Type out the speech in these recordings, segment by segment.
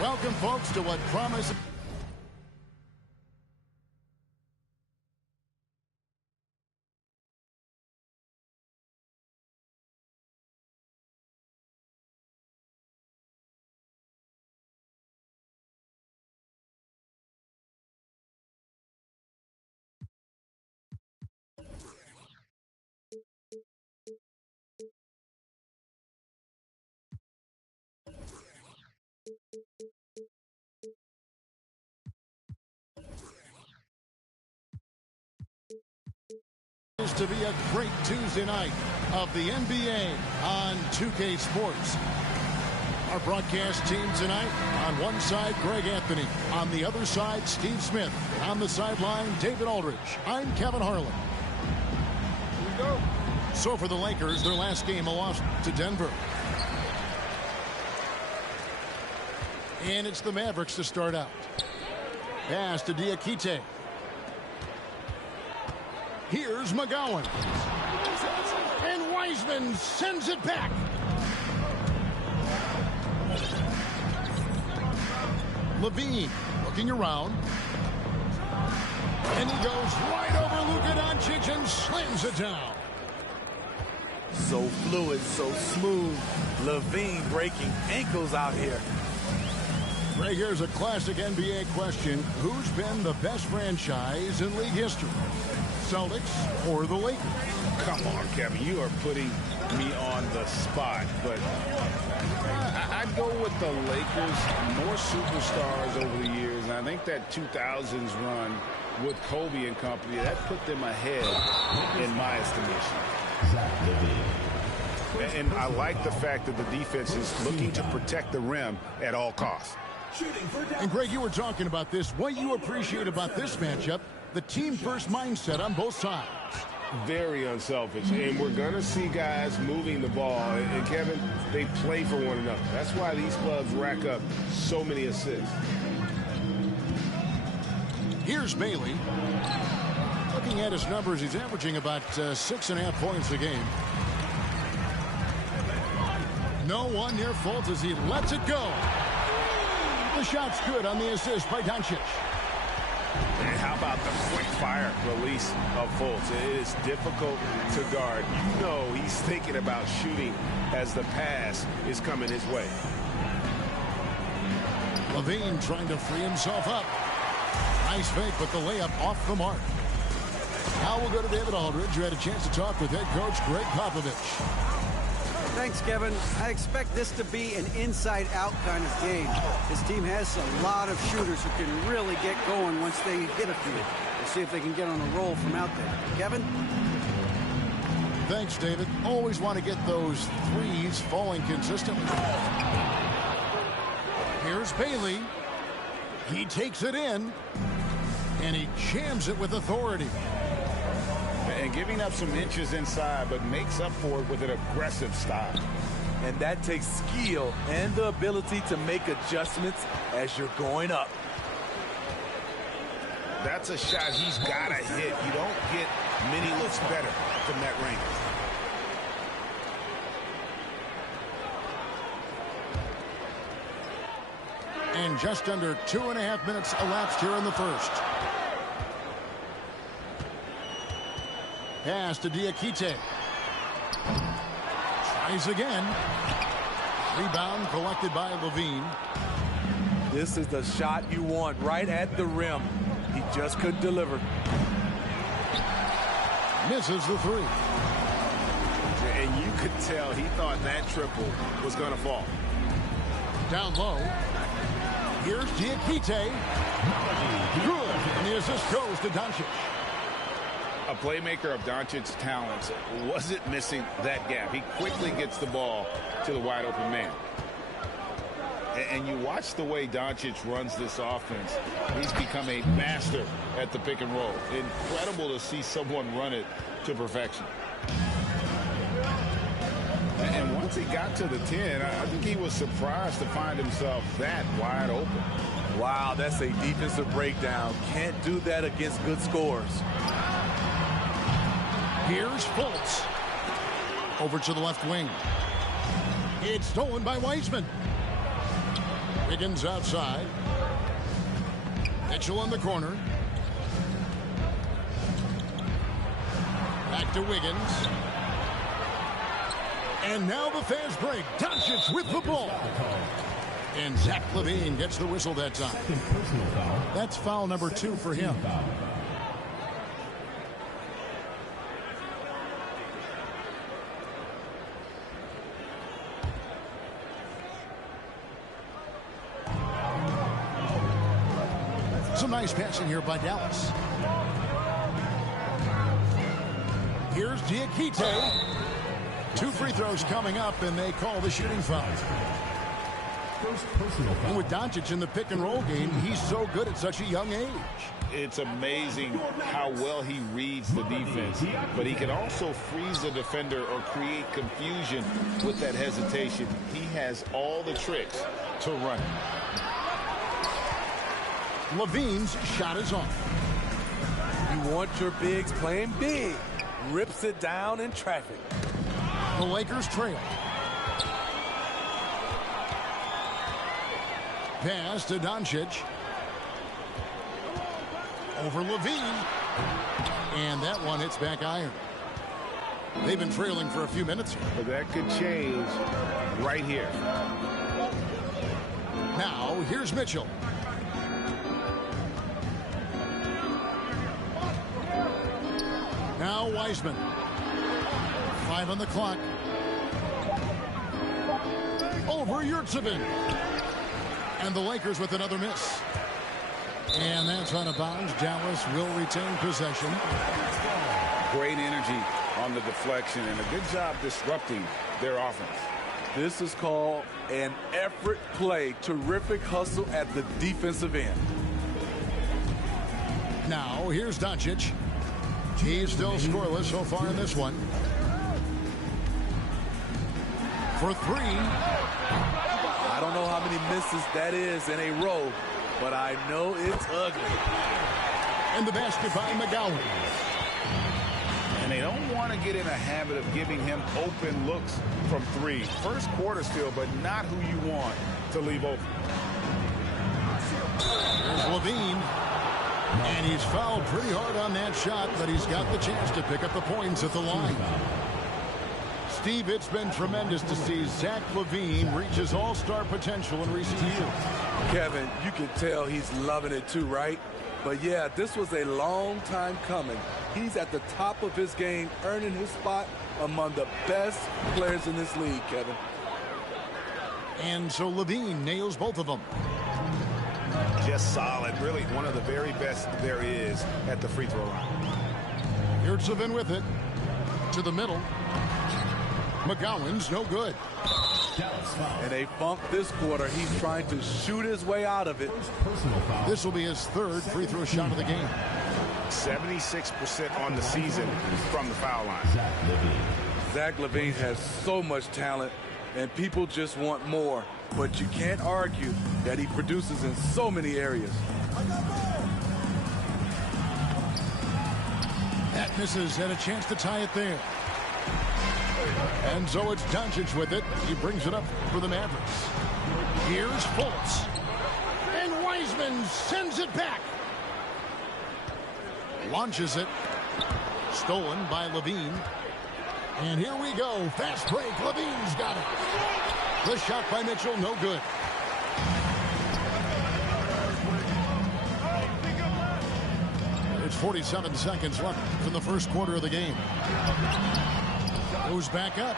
Welcome, folks, to what promises... to be a great Tuesday night of the NBA on 2K Sports. Our broadcast team tonight, on one side, Greg Anthony. On the other side, Steve Smith. On the sideline, David Aldridge. I'm Kevin Harlan. Here we go. So for the Lakers, their last game, a loss to Denver. And it's the Mavericks to start out. Pass to Diakite. Here's McGowan. And Wiseman sends it back. Levine looking around. And he goes right over Luka Doncic and slams it down. So fluid, so smooth. Levine breaking ankles out here. Right, here's a classic NBA question. Who's been the best franchise in league history? Celtics or the Lakers? Come on, Kevin. You are putting me on the spot. But I'd go with the Lakers. More superstars over the years. And I think that 2000s run with Kobe and company, that put them ahead in my estimation. And I like the fact that the defense is looking to protect the rim at all costs. And Greg, you were talking about this. What you appreciate about this matchup, the team-first mindset on both sides. Very unselfish. And we're going to see guys moving the ball. And, Kevin, they play for one another. That's why these clubs rack up so many assists. Here's Bailey. Looking at his numbers, he's averaging about 6.5 points a game. No one near fault as he lets it go. The shot's good on the assist by Doncic. And how about the quick-fire release of Fultz? It is difficult to guard. You know he's thinking about shooting as the pass is coming his way. Levine trying to free himself up. Nice fake, but the layup off the mark. Now we'll go to David Aldridge, who had a chance to talk with head coach Greg Popovich. Thanks, Kevin. I expect this to be an inside-out kind of game. His team has a lot of shooters who can really get going once they hit a few. We'll see if they can get on a roll from out there. Kevin? Thanks, David. Always want to get those threes falling consistently. Here's Bailey. He takes it in, and he jams it with authority. And giving up some inches inside, but makes up for it with an aggressive stop. And that takes skill and the ability to make adjustments as you're going up. That's a shot he's got to hit. You don't get many looks better from that range. And just under 2.5 minutes elapsed here in the first. Pass to Diakite. Tries again. Rebound collected by Levine. This is the shot you want right at the rim. He just couldn't deliver. Misses the three. And you could tell he thought that triple was going to fall. Down low. Here's Diakite. Good. And the assist goes to Doncic. A playmaker of Doncic's talents wasn't missing that gap. He quickly gets the ball to the wide open man. And you watch the way Doncic runs this offense. He's become a master at the pick and roll. Incredible to see someone run it to perfection. And once he got to the 10, I think he was surprised to find himself that wide open. Wow, that's a defensive breakdown. Can't do that against good scores. Here's Fultz. Over to the left wing. It's stolen by Wiseman. Wiggins outside. Mitchell in the corner. Back to Wiggins. And now the fast break. Doncic with the ball. And Zach LaVine gets the whistle that time. That's foul number 2 for him. Some nice passing here by Dallas. Here's Diakite. 2 free throws coming up, and they call the shooting foul. And with Doncic in the pick and roll game, he's so good at such a young age. It's amazing how well he reads the defense, but he can also freeze a defender or create confusion with that hesitation. He has all the tricks to run. LaVine's shot is off. You want your bigs playing big. Rips it down in traffic. The Lakers trail. Pass to Doncic. Over LaVine. And that one hits back iron. They've been trailing for a few minutes here. But that could change right here. Now, here's Mitchell. Now Wiseman. 5 on the clock. Over Yurtseven. And the Lakers with another miss. And that's out of bounds. Dallas will retain possession. Great energy on the deflection and a good job disrupting their offense. This is called an effort play. Terrific hustle at the defensive end. Now, here's Doncic. He's still scoreless so far in this one. For 3. I don't know how many misses that is in a row, but I know it's ugly. And the basket by McGowan. And they don't want to get in a habit of giving him open looks from 3. First quarter still, but not who you want to leave open. There's LaVine. And he's fouled pretty hard on that shot, but he's got the chance to pick up the points at the line. Steve, it's been tremendous to see Zach LaVine reach his all-star potential in recent years. Kevin, you can tell he's loving it too, right? But yeah, this was a long time coming. He's at the top of his game, earning his spot among the best players in this league, Kevin. And so LaVine nails both of them. Just solid. Really one of the very best there is at the free throw line. Yurtseven with it. To the middle. McGowan's no good. And they funk this quarter. He's trying to shoot his way out of it. This will be his 3rd free throw shot of the game. 76% on the season from the foul line. Zach LaVine has so much talent, and people just want more. But you can't argue that he produces in so many areas. That misses, had a chance to tie it there. And so it's Doncic with it. He brings it up for the Mavericks. Here's Fultz. And Wiseman sends it back. Launches it. Stolen by LaVine. And here we go. Fast break. LaVine's got it. The shot by Mitchell, no good. It's 47 seconds left in the first quarter of the game. Goes back up.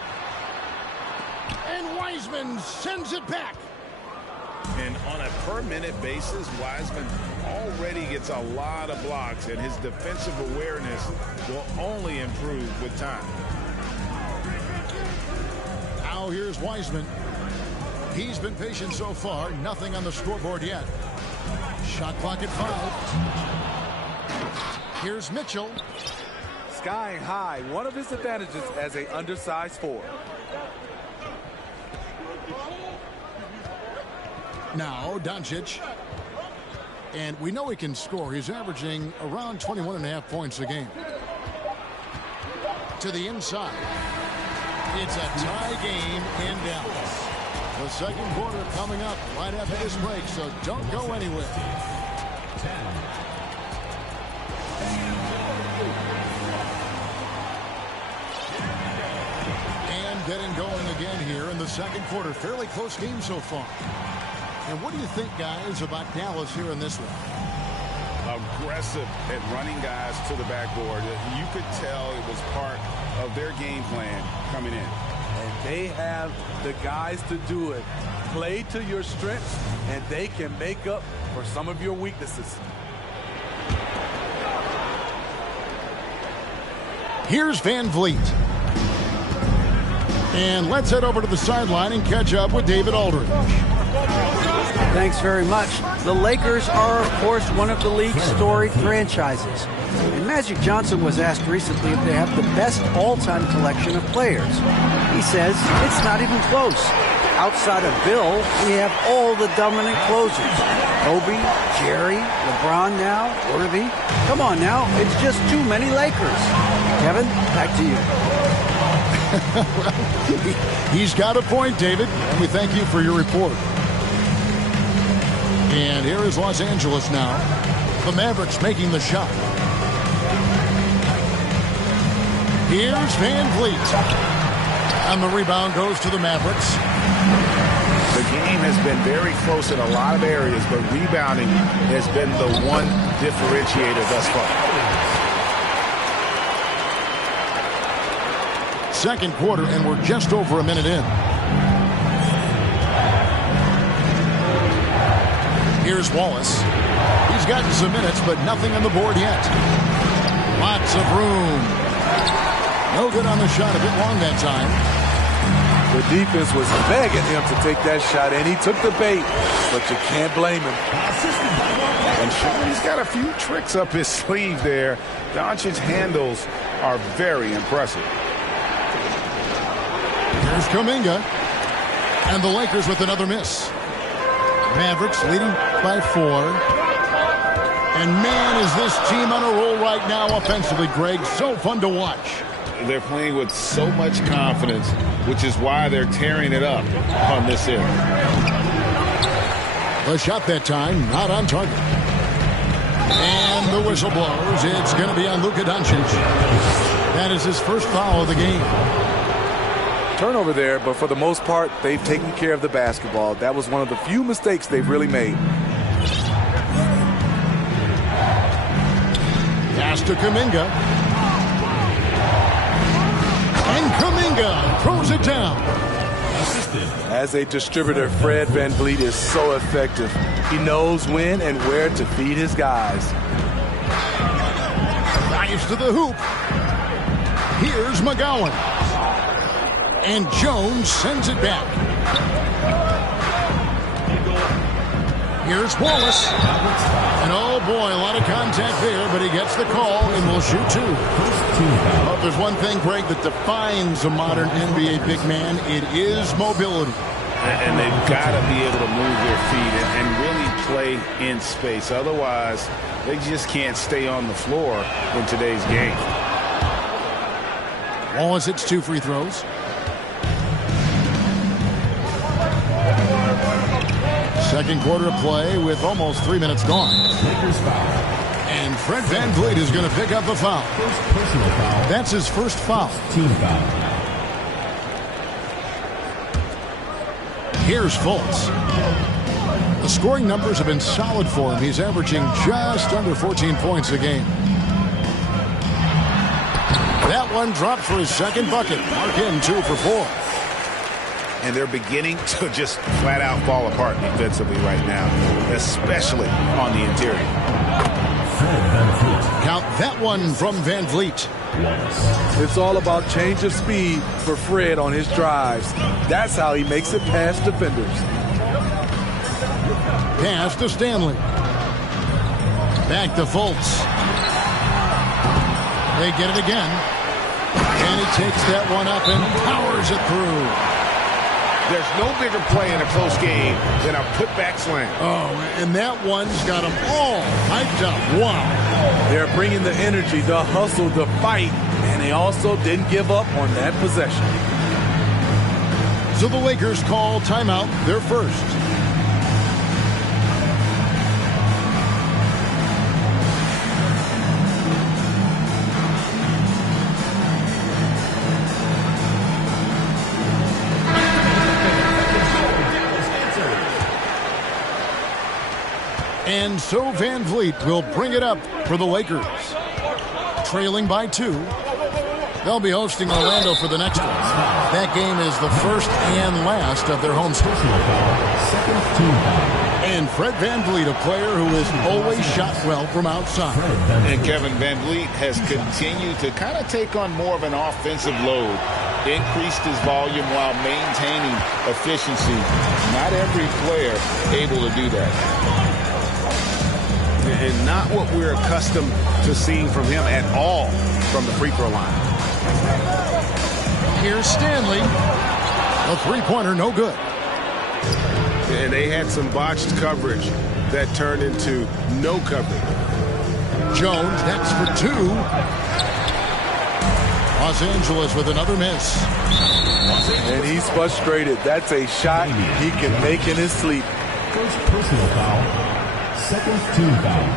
And Wiseman sends it back. And on a per-minute basis, Wiseman already gets a lot of blocks, and his defensive awareness will only improve with time. Now here's Wiseman. He's been patient so far. Nothing on the scoreboard yet. Shot clock at 5. Here's Mitchell. Skying high, one of his advantages as an undersized 4. Now Doncic. And we know he can score. He's averaging around 21.5 points a game. To the inside. It's a tie game in Dallas. The second quarter coming up right after this break, so don't go anywhere. And getting going again here in the second quarter. Fairly close game so far. And what do you think, guys, about Dallas here in this one? Aggressive at running guys to the backboard. You could tell it was part of their game plan coming in. And they have the guys to do it. Play to your strengths, and they can make up for some of your weaknesses. Here's Van Vliet. And let's head over to the sideline and catch up with David Aldridge. Thanks very much. The Lakers are, of course, one of the league's storied franchises. And Magic Johnson was asked recently if they have the best all-time collection of players. He says it's not even close. Outside of Bill, we have all the dominant closers. Kobe, Jerry, LeBron now, Worthy. Come on now, it's just too many Lakers. Kevin, back to you. He's got a point, David, and we thank you for your report. And here is Los Angeles now. The Mavericks making the shot. Here's Van Vliet. And the rebound goes to the Mavericks. The game has been very close in a lot of areas, but rebounding has been the one differentiator thus far. Second quarter, and we're just over a minute in. Here's Wallace. He's gotten some minutes, but nothing on the board yet. Lots of room. No good on the shot, a bit long that time. The defense was begging him to take that shot, and he took the bait, but you can't blame him. And sure, he's got a few tricks up his sleeve there. Doncic's handles are very impressive. Here's Kuminga. And the Lakers with another miss. Mavericks leading by 4. And man, is this team on a roll right now offensively, Greg. So fun to watch. They're playing with so much confidence, which is why they're tearing it up on this end. The shot that time, not on target. And the whistle blows. It's going to be on Luka Doncic. That is his first foul of the game. Turnover there, but for the most part, they've taken care of the basketball. That was one of the few mistakes they've really made. Pass to Kuminga. And Kuminga throws it down. As a distributor, Fred VanVleet is so effective. He knows when and where to feed his guys. Drives to the hoop. Here's McGowan. And Jones sends it back. Here's Wallace. And oh boy, a lot of contact there, but he gets the call and will shoot 2. Well, if there's one thing, Greg, that defines a modern NBA big man, it is mobility. And they've got to be able to move their feet and really play in space. Otherwise, they just can't stay on the floor in today's game. Wallace hits 2 free throws. Second quarter of play with almost 3 minutes gone. And Fred VanVleet is going to pick up the foul. Personal foul. That's his first foul. Team foul. Here's Fultz. The scoring numbers have been solid for him. He's averaging just under 14 points a game. That one dropped for his second bucket. Mark in 2 for 4. And they're beginning to just flat out fall apart defensively right now, especially on the interior. Count that one from VanVleet. It's all about change of speed for Fred on his drives. That's how he makes it past defenders. Pass to Stanley. Back to Fultz. They get it again. And he takes that one up and powers it through. There's no bigger play in a close game than a putback slam. Oh, and that one's got them all hyped up. Wow. They're bringing the energy, the hustle, the fight, and they also didn't give up on that possession. So the Lakers call timeout, their first. And so Van Vliet will bring it up for the Lakers. Trailing by 2. They'll be hosting Orlando for the next one. That game is the first and last of their home stretch. And Fred Van Vliet, a player who has always shot well from outside. And Kevin Van Vliet has continued to kind of take on more of an offensive load. Increased his volume while maintaining efficiency. Not every player able to do that. And not what we're accustomed to seeing from him at all from the free throw line. Here's Stanley. A three-pointer, no good. And they had some botched coverage that turned into no coverage. Jones, that's for 2. Los Angeles with another miss. And he's frustrated. That's a shot he can make in his sleep. First personal foul. Second team foul.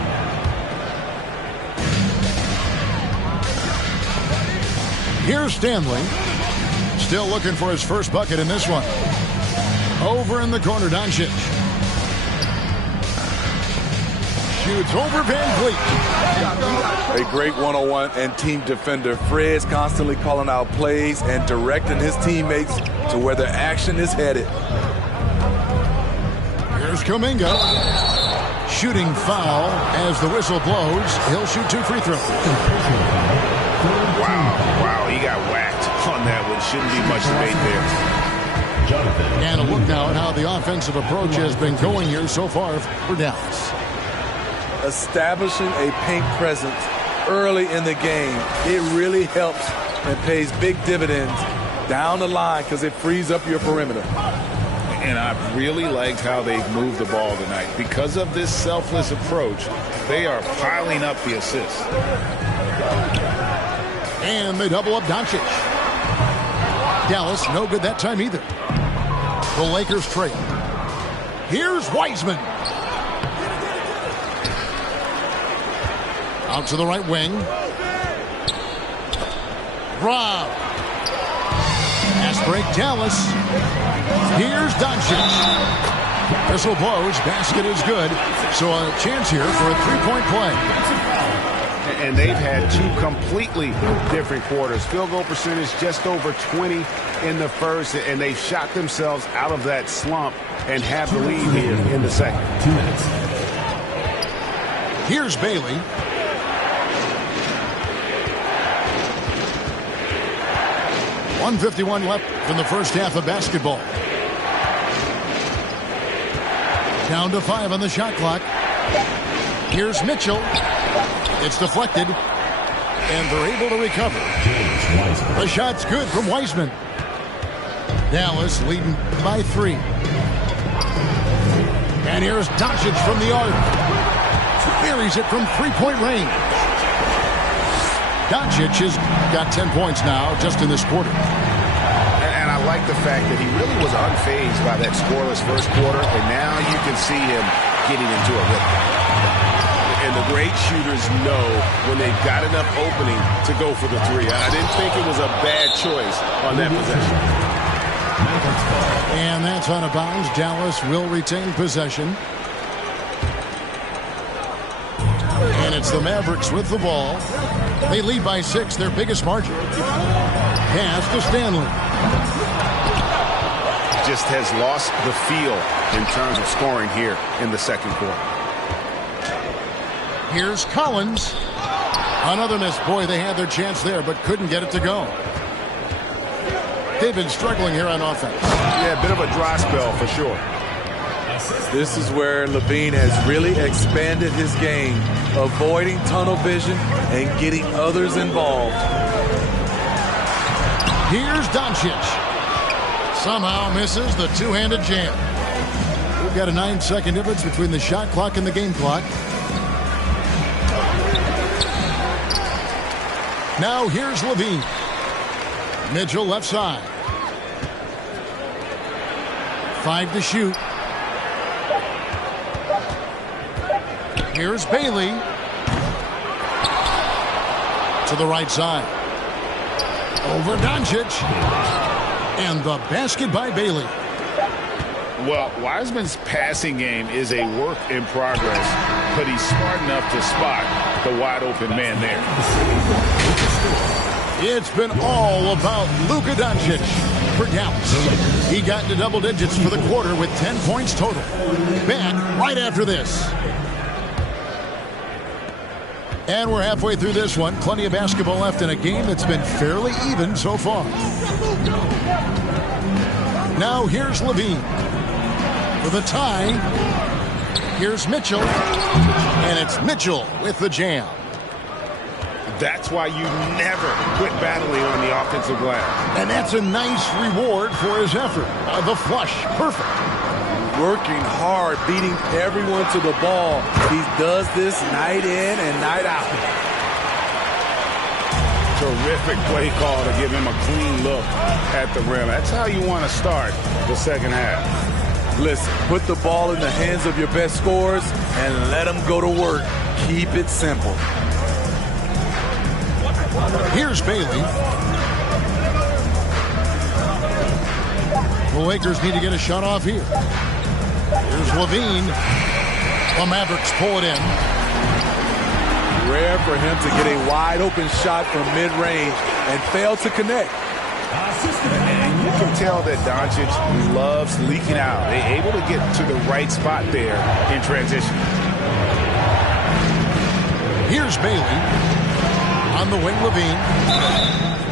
Here's Stanley. Still looking for his first bucket in this one. Over in the corner, Doncic. Shoots over Van Vliet. A great one-on-one and team defender. Fred's constantly calling out plays and directing his teammates to where their action is headed. Here's Kuminga. Shooting foul as the whistle blows. He'll shoot 2 free throws. Wow, he got whacked on that one. Shouldn't be much debate there. And a look now at how the offensive approach has been going here so far for Dallas. Establishing a paint presence early in the game, it really helps and pays big dividends down the line because it frees up your perimeter. And I've really liked how they've moved the ball tonight. Because of this selfless approach, they are piling up the assists. And they double up Doncic. Dallas, no good that time either. The Lakers trail. Here's Wiseman. Out to the right wing. Rob. Pass break, Dallas. Here's Doncic. Whistle blows. Basket is good. So a chance here for a three-point play. And they've had 2 completely different quarters. Field goal percentage just over 20 in the first, and they shot themselves out of that slump and have the lead here in the second. 2 minutes. Here's Bailey. .151 left from the first half of basketball. Down to 5 on the shot clock. Here's Mitchell. It's deflected. And they're able to recover. The shot's good from Wiseman. Dallas leading by 3. And here's Doncic from the arc. Buries it from three-point range. Doncic has got 10 points now just in this quarter. And I like the fact that he really was unfazed by that scoreless first quarter, and now you can see him getting into a rhythm. And the great shooters know when they've got enough opening to go for the 3. I didn't think it was a bad choice on that possession. And that's out of bounds. Dallas will retain possession. And it's the Mavericks with the ball. They lead by 6, their biggest margin. Pass to Stanley. Just has lost the feel in terms of scoring here in the second quarter. Here's Collins. Another miss. Boy, they had their chance there, but couldn't get it to go. They've been struggling here on offense. Yeah, a bit of a dry spell for sure. This is where Levine has really expanded his game, avoiding tunnel vision and getting others involved. Here's Doncic. Somehow misses the two-handed jam. We've got a 9-second difference between the shot clock and the game clock. Now here's Levine. Mitchell left side. 5 to shoot. Here's Bailey. To the right side. Over Doncic. And the basket by Bailey. Well, Wiseman's passing game is a work in progress, but he's smart enough to spot the wide open man there. It's been all about Luka Doncic for Dallas. He got into double digits for the quarter with 10 points total. Back right after this. And we're halfway through this one. Plenty of basketball left in a game that's been fairly even so far. Now here's LaVine. For the tie, here's Mitchell. And it's Mitchell with the jam. That's why you never quit battling on the offensive glass. And that's a nice reward for his effort. The flush, perfect. Working hard, beating everyone to the ball. He does this night in and night out. Terrific play call to give him a clean look at the rim. That's how you want to start the second half. Listen, put the ball in the hands of your best scorers and let them go to work. Keep it simple. Here's Bailey. The Lakers need to get a shot off here. Here's LaVine. The Mavericks pull it in. Rare for him to get a wide open shot from mid-range and fail to connect. And you can tell that Doncic loves leaking out. They're able to get to the right spot there in transition. Here's Bailey. On the wing, LaVine.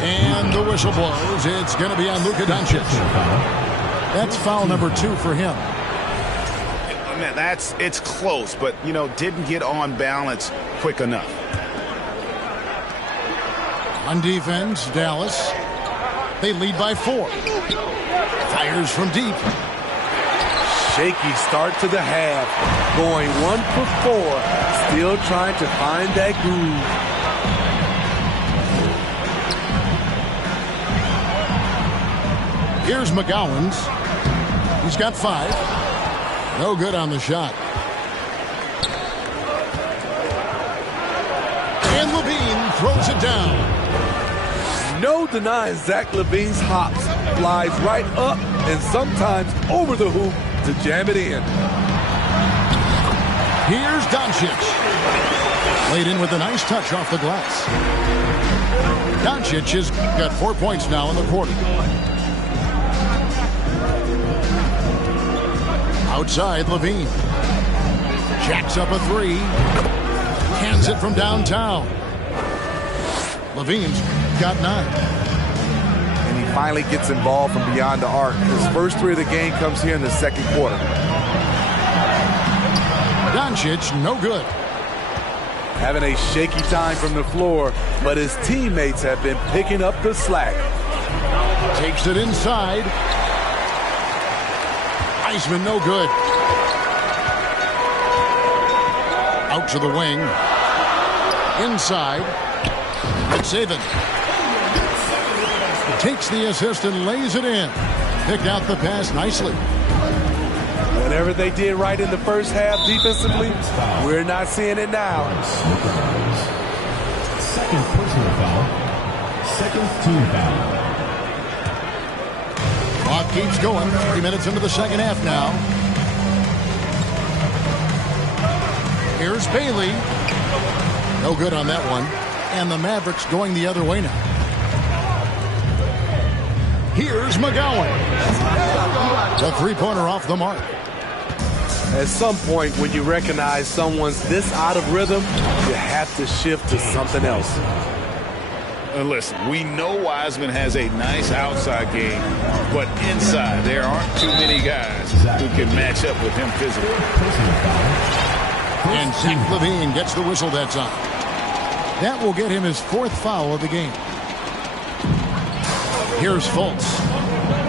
And the whistle blows. It's going to be on Luka Doncic. That's foul number 2 for him. Man, it's close, but, didn't get on balance quick enough. On defense, Dallas. They lead by 4. Fires from deep. Shaky start to the half. Going 1 for 4. Still trying to find that groove. Here's McGowens. He's got 5. No good on the shot. And LaVine throws it down. No denying Zach LaVine's hops. Flies right up and sometimes over the hoop to jam it in. Here's Doncic. Laid in with a nice touch off the glass. Doncic has got 4 points now in the quarter. Outside, LaVine. Jacks up a 3. Hands it from downtown. LaVine's got 9. And he finally gets involved from beyond the arc. His first 3 of the game comes here in the second quarter. Doncic, no good. Having a shaky time from the floor, but his teammates have been picking up the slack. Takes it inside. Wiseman, no good. Out to the wing. Inside. McSaven takes the assist and lays it in. Picked out the pass nicely. Whatever they did right in the first half defensively, we're not seeing it now. Second personal foul. Second team foul. Clock keeps going. 3 minutes into the second half now. Here's Bailey. No good on that one. And the Mavericks going the other way now. Here's McGowan. The three-pointer off the mark. At some point, when you recognize someone's this out of rhythm, you have to shift to something else. Listen, we know Wiseman has a nice outside game, but inside there aren't too many guys who can match up with him physically. And Zach LaVine gets the whistle that time. That will get him his 4th foul of the game. Here's Fultz.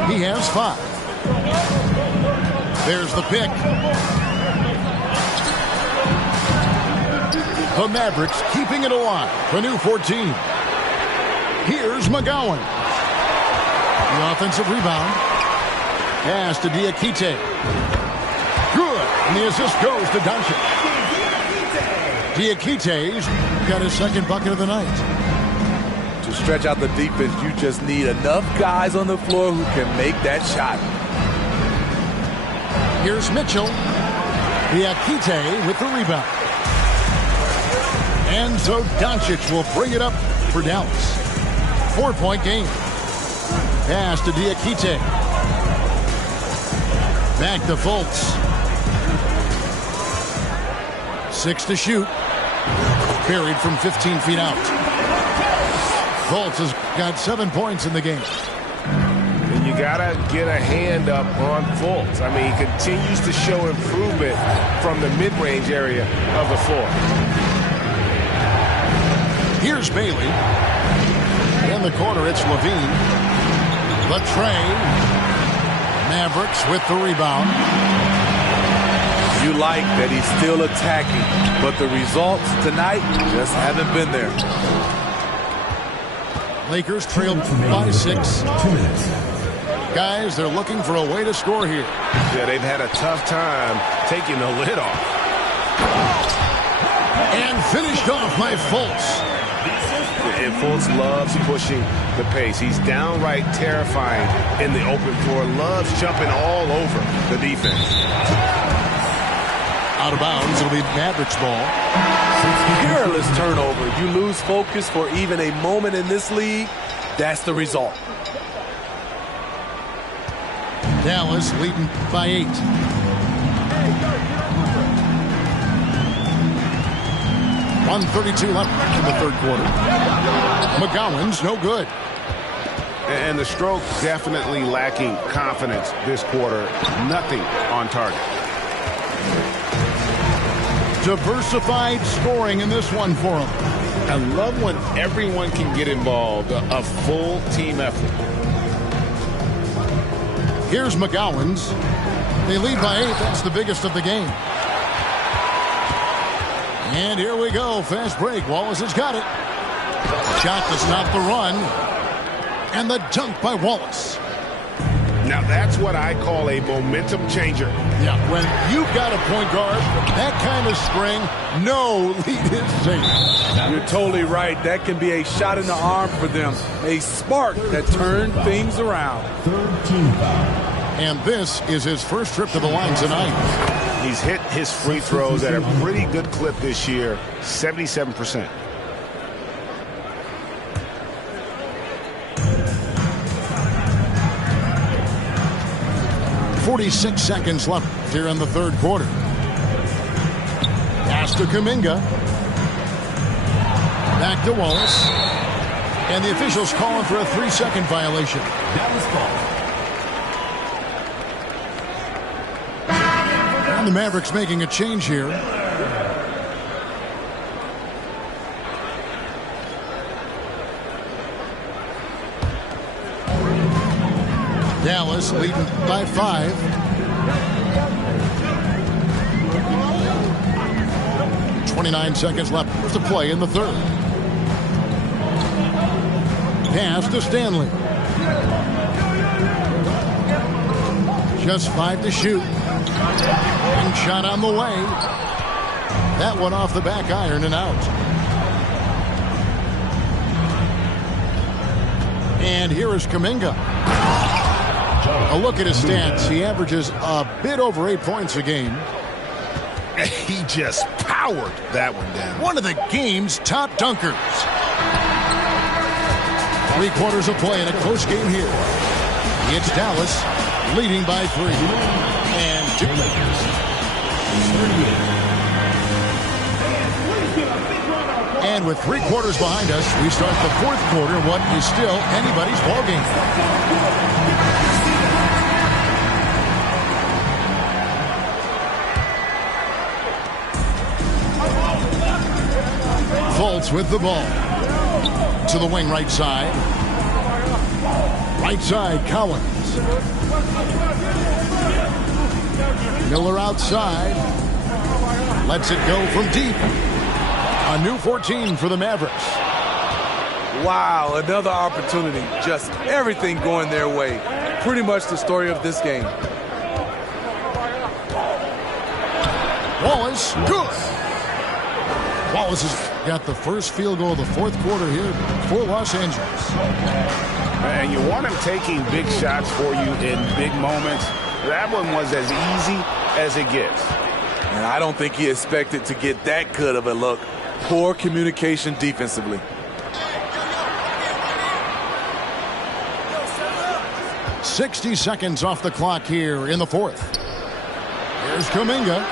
He has 5. There's the pick. The Mavericks keeping it alive. The new 14. Here's McGowan. The offensive rebound. Pass to Diakite. Good. And the assist goes to Doncic. Diakite's got his second bucket of the night. To stretch out the defense, you just need enough guys on the floor who can make that shot. Here's Mitchell. Diakite with the rebound. And so Doncic will bring it up for Dallas. 4-point game. Pass to Diakite. Back to Fultz. 6 to shoot. Buried from 15 feet out. Fultz has got 7 points in the game. And you got to get a hand up on Fultz. I mean, he continues to show improvement from the mid-range area of the floor. Here's Bailey. In the corner, it's Levine. The tray. Mavericks with the rebound. You like that he's still attacking, but the results tonight just haven't been there. Lakers trailed by 6. Guys, they're looking for a way to score here. Yeah, they've had a tough time taking the lid off. And finished off by Fultz. And Fultz loves pushing the pace. He's downright terrifying in the open floor. Loves jumping all over the defense. Out of bounds, it'll be Mavericks ball. Careless turnover. You lose focus for even a moment in this league. That's the result. Dallas leading by 8. .132 left in the third quarter. McGowan's no good. And the stroke definitely lacking confidence this quarter. Nothing on target. Diversified scoring in this one for him. I love when everyone can get involved. A full team effort. Here's McGowan's. They lead by 8. That's the biggest of the game. And here we go. Fast break. Wallace has got it. Shot to stop the run. And the dunk by Wallace. Now that's what I call a momentum changer. Yeah, when you've got a point guard, that kind of spring, no lead is safe. You're totally right. That can be a shot in the arm for them. A spark that turned things around. Third team foul. And this is his first trip to the line tonight. He's hit his free throws at a pretty good clip this year, 77%. .46 seconds left here in the third quarter. Pass to Kuminga. Back to Wallace. And the officials calling for a 3-second violation. That was called. And the Mavericks making a change here. Dallas leading by 5. .29 seconds left to play in the third. Pass to Stanley. Just 5 to shoot. And shot on the way. That one off the back iron and out. And here is Kuminga. A look at his stats. He averages a bit over 8 points a game. He just powered that one down. One of the game's top dunkers. 3 quarters of play in a close game here. It's Dallas leading by 3. And 2. And with 3 quarters behind us, we start the fourth quarter. What is still anybody's ballgame. Fultz with the ball. To the wing right side. Right side, Collins. Miller outside. Lets it go from deep. A new 14 for the Mavericks. Wow, another opportunity. Just everything going their way. pretty much the story of this game. Wallace, good. Wallace has got the first field goal of the fourth quarter here for Los Angeles. And you want him taking big shots for you in big moments. That one was as easy as it gets. And I don't think he expected to get that good of a look. Poor communication defensively. "60 seconds off the clock here in the fourth. Here's Kuminga.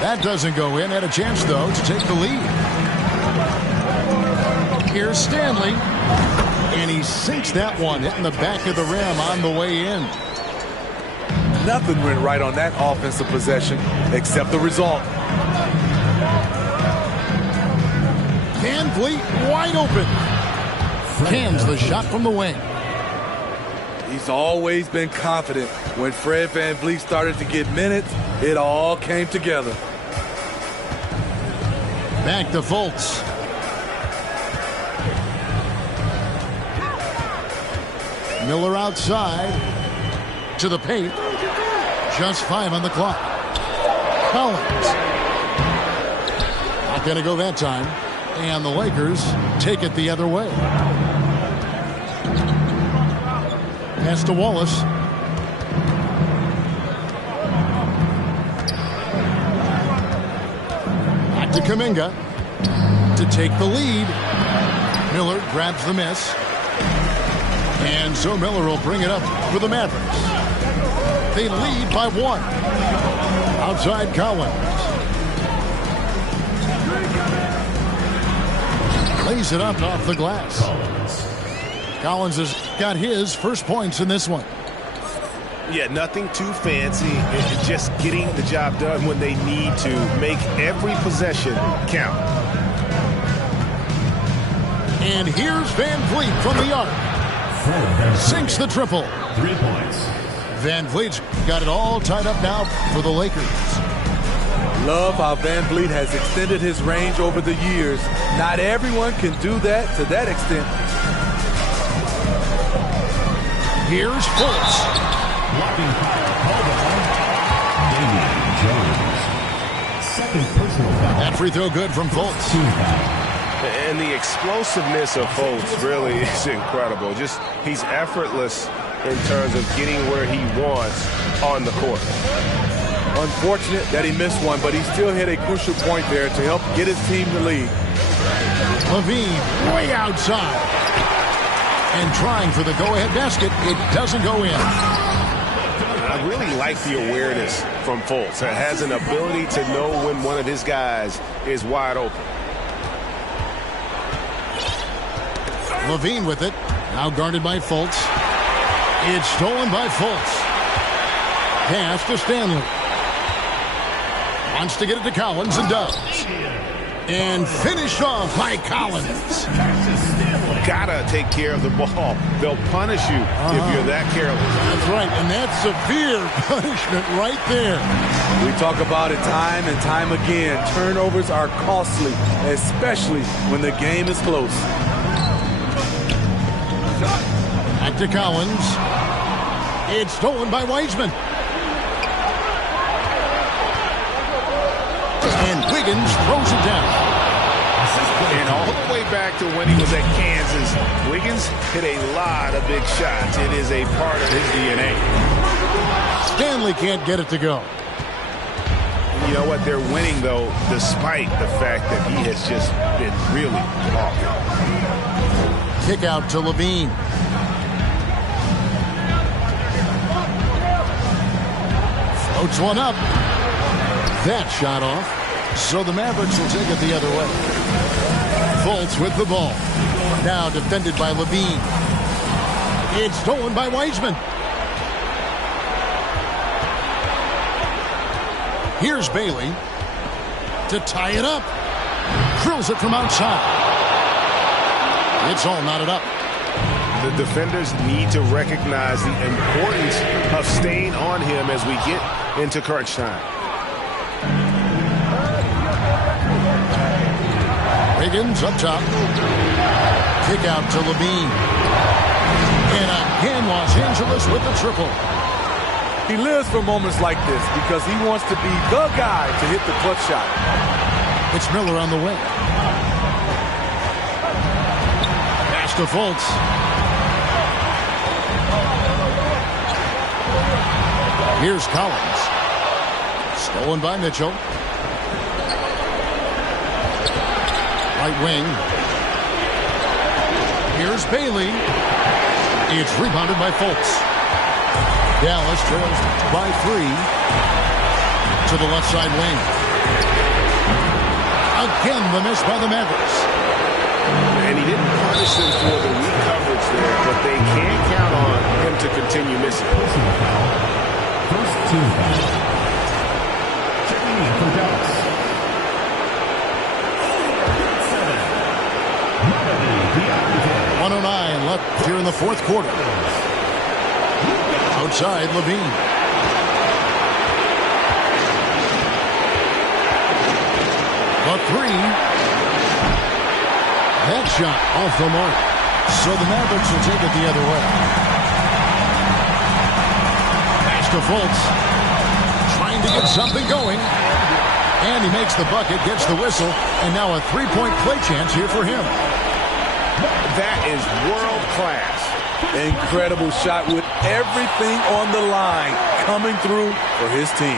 That doesn't go in. Had a chance, though, to take the lead. Here's Stanley. And he sinks that one, hitting the back of the rim on the way in. Nothing went right on that offensive possession except the result. Van Vliet wide open. Hands the shot from the wing. He's always been confident. When Fred VanVleet started to get minutes, it all came together. Back to Fultz. Miller outside to the paint. Just 5 on the clock. Collins. Not going to go that time. And the Lakers take it the other way. Pass to Wallace. Back to Kuminga to take the lead. Miller grabs the miss. And so Miller will bring it up for the Mavericks. They lead by 1. Outside Collins. Lays it up off the glass. Collins has got his first points in this one. Yeah, nothing too fancy. It's just getting the job done when they need to. Make every possession count. And here's Van Vliet from the arc. Sinks the triple. 3 points. Van Vliet's got it all tied up now for the Lakers. Love how VanVleet has extended his range over the years. Not everyone can do that to that extent. Here's Fultz. Blocking foul called on Damian Jones. Second personal foul. That free throw good from Fultz. Team foul. And the explosiveness of Fultz really is incredible. Just he's effortless in terms of getting where he wants on the court. Unfortunate that he missed one, but he still hit a crucial point there to help get his team the lead. Levine way outside. And trying for the go-ahead basket. It doesn't go in. I really like the awareness from Fultz. He has an ability to know when one of his guys is wide open. Levine with it. Now guarded by Fultz. It's stolen by Fultz. Pass to Stanley. Wants to get it to Collins and does. And finished off by Collins. Gotta take care of the ball. They'll punish you if you're that careless. That's right, and that's severe punishment right there. We talk about it time and time again. Turnovers are costly, especially when the game is close. Back to Collins. It's stolen by Wiseman. And Wiggins throws it down. And all the way back to when he was at Kansas, Wiggins hit a lot of big shots. It is a part of his DNA. Stanley can't get it to go. You know what? They're winning, though, despite the fact that he has just been really awful. Kick out to Levine. Floats one up. That shot off. So the Mavericks will take it the other way. Fultz with the ball. Now defended by Levine. It's stolen by Wiseman. Here's Bailey to tie it up. Drills it from outside. It's all knotted up. The defenders need to recognize the importance of staying on him as we get into crunch time. Wiggins up top. Kick out to Levine. And again, Los Angeles with the triple. He lives for moments like this because he wants to be the guy to hit the clutch shot. It's Miller on the wing. Pass to Fultz. Here's Collins. Stolen by Mitchell. Right wing. Here's Bailey. It's rebounded by Fultz. Dallas trails by 3 to the left side wing. Again, the miss by the Mavericks. And he didn't punish them for the weak coverage there, but they can't count on him to continue missing. Personal foul. First team foul. Checking in for Dallas. 109 left here in the fourth quarter. Outside, Levine. The 3. That shot off the mark. So the Mavericks will take it the other way. Pass to Fultz. Trying to get something going. And he makes the bucket, gets the whistle, and now a three-point play chance here for him. That is world class. Incredible shot with everything on the line coming through for his team.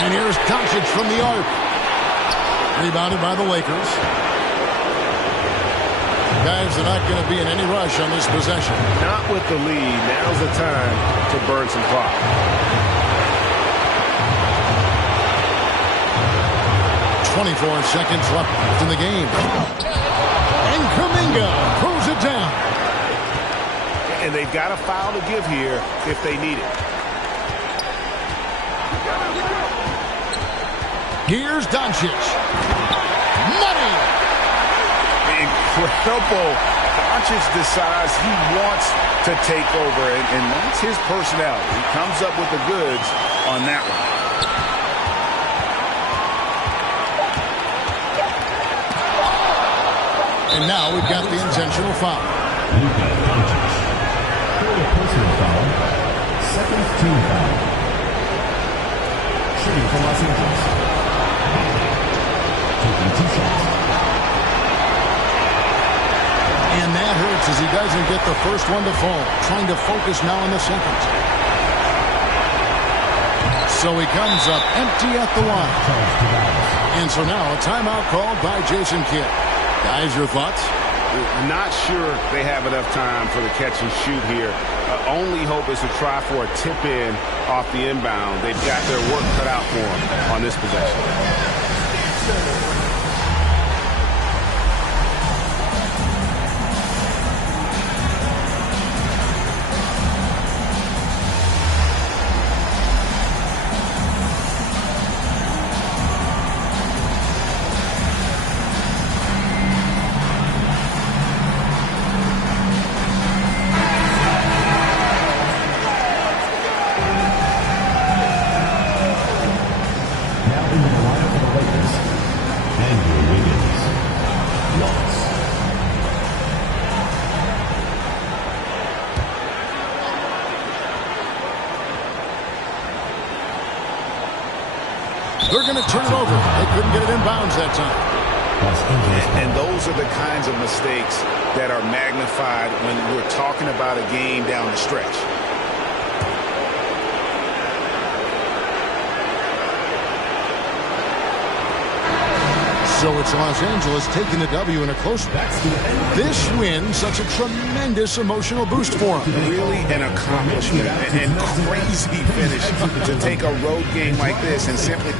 And here's Doncic from the arc. Rebounded by the Lakers. Guys are not going to be in any rush on this possession. Not with the lead. Now's the time to burn some clock. 24 seconds left in the game. And Kuminga pulls it down. And they've got a foul to give here if they need it. Here's Doncic. Money! Incredible. Doncic decides he wants to take over, and that's his personality. He comes up with the goods on that one. And now we've got the intentional foul. Luka Doncic. Third personal foul. Second team foul. Shooting for Los Angeles. Taking 2 shots. And that hurts as he doesn't get the first one to fall. Trying to focus now on the second. So he comes up empty at the line. And so now a timeout called by Jason Kidd. Guys, your thoughts? Not sure they have enough time for the catch and shoot here. Only hope is to try for a tip in off the inbound. They've got their work cut out for them on this possession. They're going to turn it over. They couldn't get it in bounds that time. And those are the kinds of mistakes that are magnified when we're talking about a game down the stretch. So it's Los Angeles taking the W in a close match. This win, such a tremendous emotional boost for them. Really an accomplishment and crazy finish to take a road game like this and simply